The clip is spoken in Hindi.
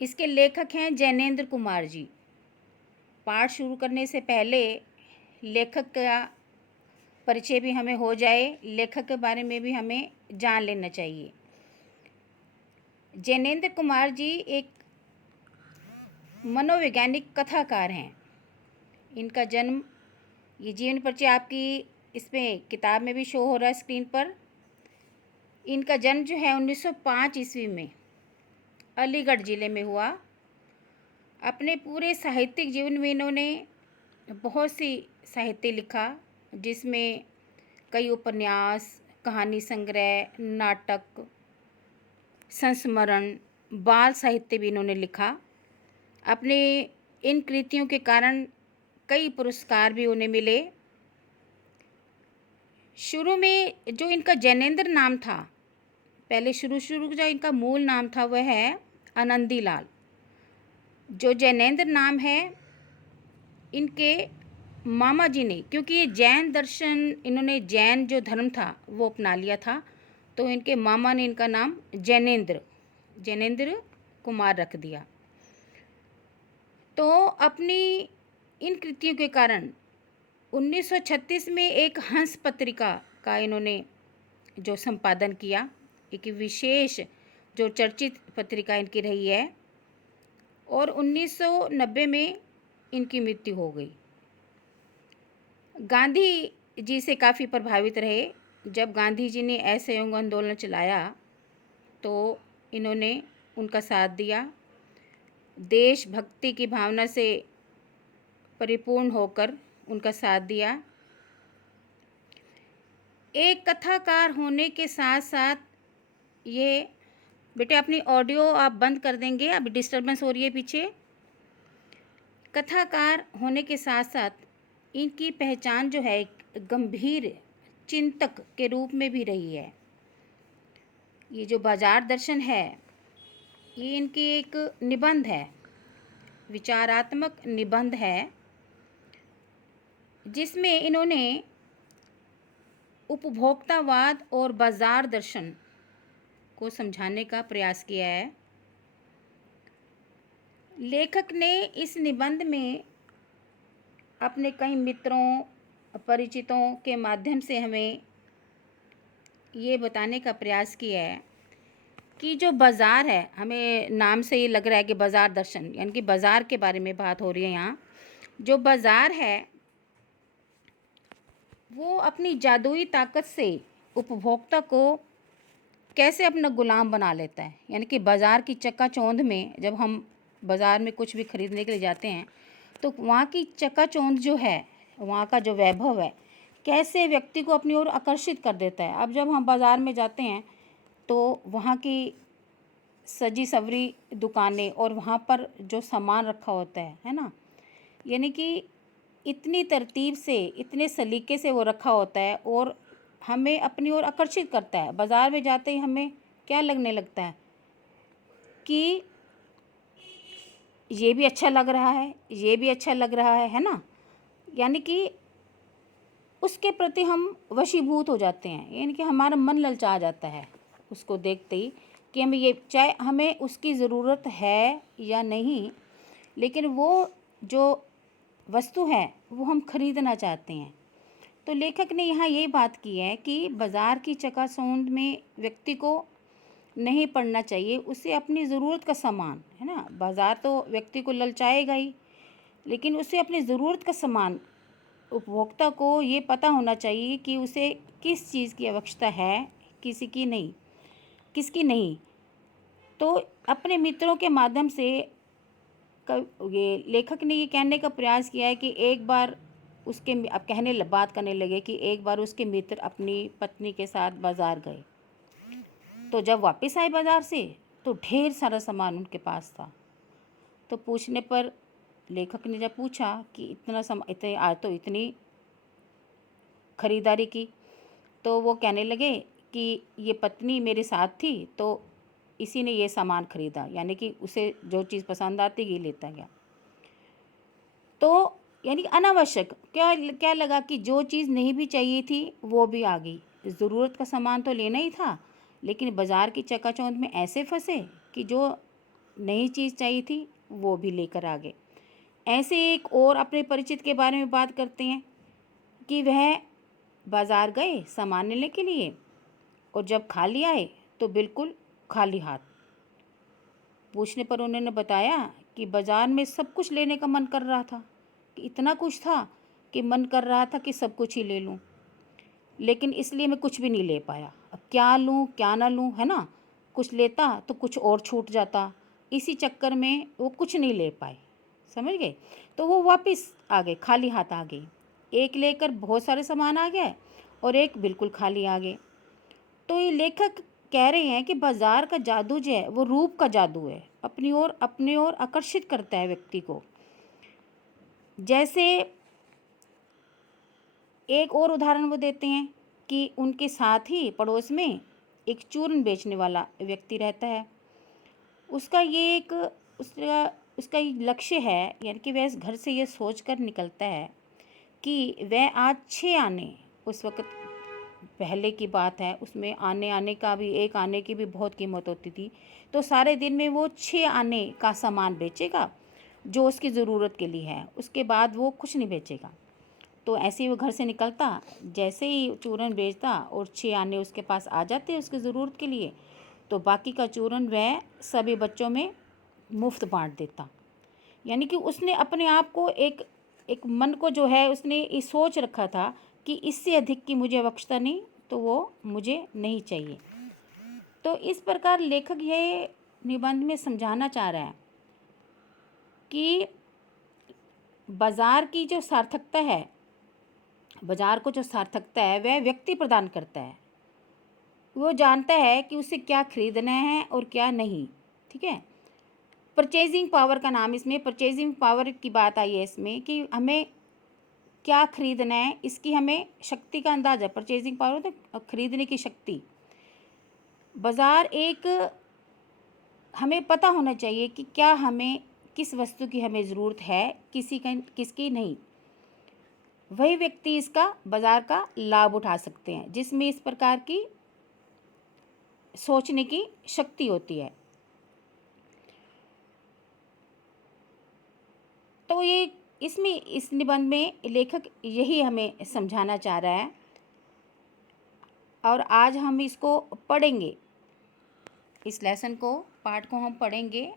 इसके लेखक हैं जैनेंद्र कुमार जी। पाठ शुरू करने से पहले लेखक का परिचय भी हमें हो जाए, लेखक के बारे में भी हमें जान लेना चाहिए। जैनेंद्र कुमार जी एक मनोवैज्ञानिक कथाकार हैं। इनका जन्म, ये जीवन परिचय आपकी इसमें किताब में भी शो हो रहा है स्क्रीन पर। इनका जन्म जो है 1905 ईस्वी में अलीगढ़ ज़िले में हुआ। अपने पूरे साहित्यिक जीवन में इन्होंने बहुत सी साहित्य लिखा, जिसमें कई उपन्यास, कहानी संग्रह, नाटक, संस्मरण, बाल साहित्य भी इन्होंने लिखा। अपने इन कृतियों के कारण कई पुरस्कार भी उन्हें मिले। शुरू में जो इनका जैनेंद्र नाम था, पहले शुरू जो इनका मूल नाम था वह है आनंदीलाल। जो जैनेंद्र नाम है इनके मामा जी ने, क्योंकि ये जैन दर्शन, इन्होंने जैन जो धर्म था वो अपना लिया था, तो इनके मामा ने इनका नाम जैनेंद्र कुमार रख दिया। तो अपनी इन कृतियों के कारण 1936 में एक हंस पत्रिका का इन्होंने जो संपादन किया, एक विशेष जो चर्चित पत्रिका इनकी रही है, और 1990 में इनकी मृत्यु हो गई। गांधी जी से काफ़ी प्रभावित रहे। जब गांधी जी ने असहयोग आंदोलन चलाया तो इन्होंने उनका साथ दिया। देशभक्ति की भावना से परिपूर्ण होकर उनका साथ दिया। एक कथाकार होने के साथ साथ ये, बेटे अपनी ऑडियो आप बंद कर देंगे, अभी डिस्टर्बेंस हो रही है पीछे। कथाकार होने के साथ साथ इनकी पहचान जो है एक गंभीर चिंतक के रूप में भी रही है। ये जो बाजार दर्शन है, ये इनकी एक निबंध है, विचारात्मक निबंध है, जिसमें इन्होंने उपभोक्तावाद और बाजार दर्शन को समझाने का प्रयास किया है। लेखक ने इस निबंध में अपने कई मित्रों, परिचितों के माध्यम से हमें ये बताने का प्रयास किया है कि जो बाज़ार है, हमें नाम से ये लग रहा है कि बाज़ार दर्शन, यानी कि बाज़ार के बारे में बात हो रही है यहाँ। जो बाज़ार है वो अपनी जादुई ताकत से उपभोक्ता को कैसे अपना गुलाम बना लेता है। यानी कि बाज़ार की चकाचौंध में, जब हम बाज़ार में कुछ भी ख़रीदने के लिए जाते हैं तो वहाँ की चकाचौंध जो है, वहाँ का जो वैभव है, कैसे व्यक्ति को अपनी ओर आकर्षित कर देता है। अब जब हम बाज़ार में जाते हैं तो वहाँ की सजी सवरी दुकानें और वहाँ पर जो सामान रखा होता है ना, यानी कि इतनी तरतीब से, इतने सलीके से वो रखा होता है और हमें अपनी ओर आकर्षित करता है। बाज़ार में जाते ही हमें क्या लगने लगता है कि ये भी अच्छा लग रहा है, ये भी अच्छा लग रहा है ना। यानी कि उसके प्रति हम वशीभूत हो जाते हैं, यानी कि हमारा मन ललचा जाता है उसको देखते ही कि हमें ये, चाहे हमें उसकी ज़रूरत है या नहीं, लेकिन वो जो वस्तु है वो हम खरीदना चाहते हैं। तो लेखक ने यहाँ ये बात की है कि बाज़ार की चकाचौंध में व्यक्ति को नहीं पड़ना चाहिए, उसे अपनी ज़रूरत का सामान, है ना, बाज़ार तो व्यक्ति को ललचाएगा ही, लेकिन उसे अपनी ज़रूरत का सामान, उपभोक्ता को ये पता होना चाहिए कि उसे किस चीज़ की आवश्यकता है, किसकी नहीं। तो अपने मित्रों के माध्यम से ये लेखक ने ये कहने का प्रयास किया है कि एक बार उसके, अब बात करने लगे कि एक बार उसके मित्र अपनी पत्नी के साथ बाज़ार गए, तो जब वापस आए बाज़ार से तो ढेर सारा सामान उनके पास था। तो पूछने पर, लेखक ने जब पूछा कि इतने आज तो इतनी खरीदारी की, तो वो कहने लगे कि ये पत्नी मेरे साथ थी तो इसी ने ये सामान खरीदा, यानी कि उसे जो चीज़ पसंद आती ये लेता गया। तो यानी अनावश्यक क्या लगा कि जो चीज़ नहीं भी चाहिए थी वो भी आ गई। ज़रूरत का सामान तो लेना ही था, लेकिन बाज़ार की चकाचौंध में ऐसे फंसे कि जो नई चीज़ चाहिए थी वो भी लेकर आ गए। ऐसे एक और अपने परिचित के बारे में बात करते हैं कि वह बाज़ार गए सामान लेने के लिए और जब खाली आए तो बिल्कुल खाली हाथ। पूछने पर उन्होंने बताया कि बाज़ार में सब कुछ लेने का मन कर रहा था, कि इतना कुछ था कि मन कर रहा था कि सब कुछ ही ले लूँ, लेकिन इसलिए मैं कुछ भी नहीं ले पाया। अब क्या लूँ क्या ना लूँ, है ना? कुछ लेता तो कुछ और छूट जाता, इसी चक्कर में वो कुछ नहीं ले पाए। समझ गए? तो वो वापस आ गए, खाली हाथ आ गए। एक लेकर बहुत सारे सामान आ गए और एक बिल्कुल खाली आ गए। तो ये लेखक कह रहे हैं कि बाज़ार का जादू जो है वो रूप का जादू है, अपनी ओर आकर्षित करता है व्यक्ति को। जैसे एक और उदाहरण वो देते हैं कि उनके साथ ही पड़ोस में एक चूर्ण बेचने वाला व्यक्ति रहता है। उसका ये एक उसका उसका ये लक्ष्य है, यानी कि वह इस घर से ये सोच कर निकलता है कि वह आज 6 आने, उस वक़्त पहले की बात है, उसमें आने का भी, एक आने की भी बहुत कीमत होती थी। तो सारे दिन में वो 6 आने का सामान बेचेगा जो उसकी ज़रूरत के लिए है, उसके बाद वो कुछ नहीं बेचेगा। तो ऐसे ही वो घर से निकलता, जैसे ही चूरन बेचता और 6 आने उसके पास आ जाते उसकी ज़रूरत के लिए, तो बाकी का चूरन वह सभी बच्चों में मुफ्त बांट देता। यानी कि उसने अपने आप को एक एक मन को जो है उसने ये सोच रखा था कि इससे अधिक की मुझे आवश्यकता नहीं, तो वो मुझे नहीं चाहिए। तो इस प्रकार लेखक ये निबंध में समझाना चाह रहा है कि बाज़ार की जो सार्थकता है, बाज़ार को जो सार्थकता है वह व्यक्ति प्रदान करता है। वो जानता है कि उसे क्या खरीदना है और क्या नहीं। ठीक है? परचेजिंग पावर का नाम, इसमें परचेजिंग पावर की बात आई है इसमें कि हमें क्या खरीदना है, इसकी हमें शक्ति का अंदाज़ा, परचेजिंग पावर तो खरीदने की शक्ति। बाज़ार एक, हमें पता होना चाहिए कि क्या हमें, किस वस्तु की हमें ज़रूरत है, किसकी नहीं। वही व्यक्ति इसका, बाज़ार का लाभ उठा सकते हैं जिसमें इस प्रकार की सोचने की शक्ति होती है। तो ये इसमें, इस निबंध में लेखक यही हमें समझाना चाह रहा है और आज हम इसको पढ़ेंगे, इस लेसन को, पाठ को हम पढ़ेंगे